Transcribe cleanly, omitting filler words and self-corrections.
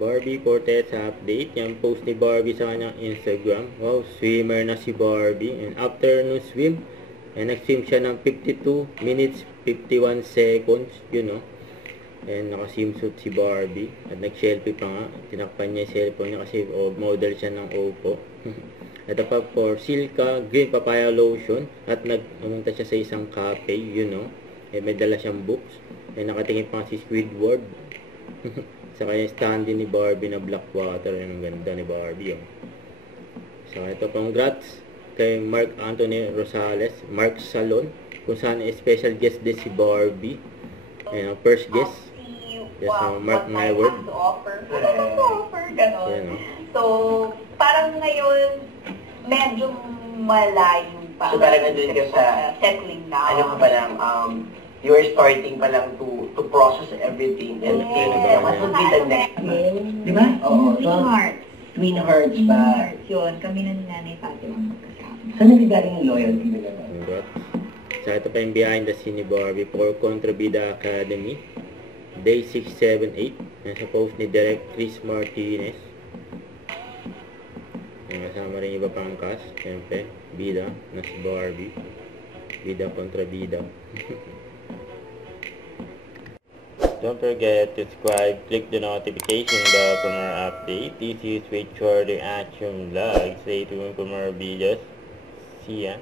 Barbie Cortez update. Yung post ni Barbie sa kanyang Instagram. Wow, swimmer na si Barbie. And after no swim, nag-swim siya ng 52 minutes 51 seconds. Yun, no? And naka-swimsuit si Barbie. At nag-selfie pa nga. Tinakpan niya yung cellphone niya kasi model siya ng Oppo. Ito pa for Silka Green Papaya Lotion. At pumunta siya sa isang cafe, no? May dala siyang books. Nakatingin pa si Squidward. Saka yung stand ni Barbie na black water. Ang ganda ni Barbie. Saka ito, congrats kay Mark Anthony Rosales, Mark Salon, kung saan special guest din si Barbie. Ayan, first guest. Yes, Mark Nyward. So, parang ngayon, medyo malayo pa. So, parang nandun ka sa settling down. Ano ka pa lang, you are starting pa lang to process everything and what would be the next Di ba? Oo. Twin Hearts. Twin Hearts ba? Twin Hearts yun. Kami na ni Nanay Fatima magkasama. Saan nagagaling yung loyalty mo naman? So ito pa yung behind the scene ni Barbie for Contrabida Academy. Day 6, 7, 8. Nasa post ni Derek Chris Martinez. Kasama rin iba pang cast. Siyempre, bida na si Barbie. Bida kontra bida. Don't forget to subscribe, click the notification bell for more updates. This is Wait for the Action Vlog. Stay tuned for more videos. See ya.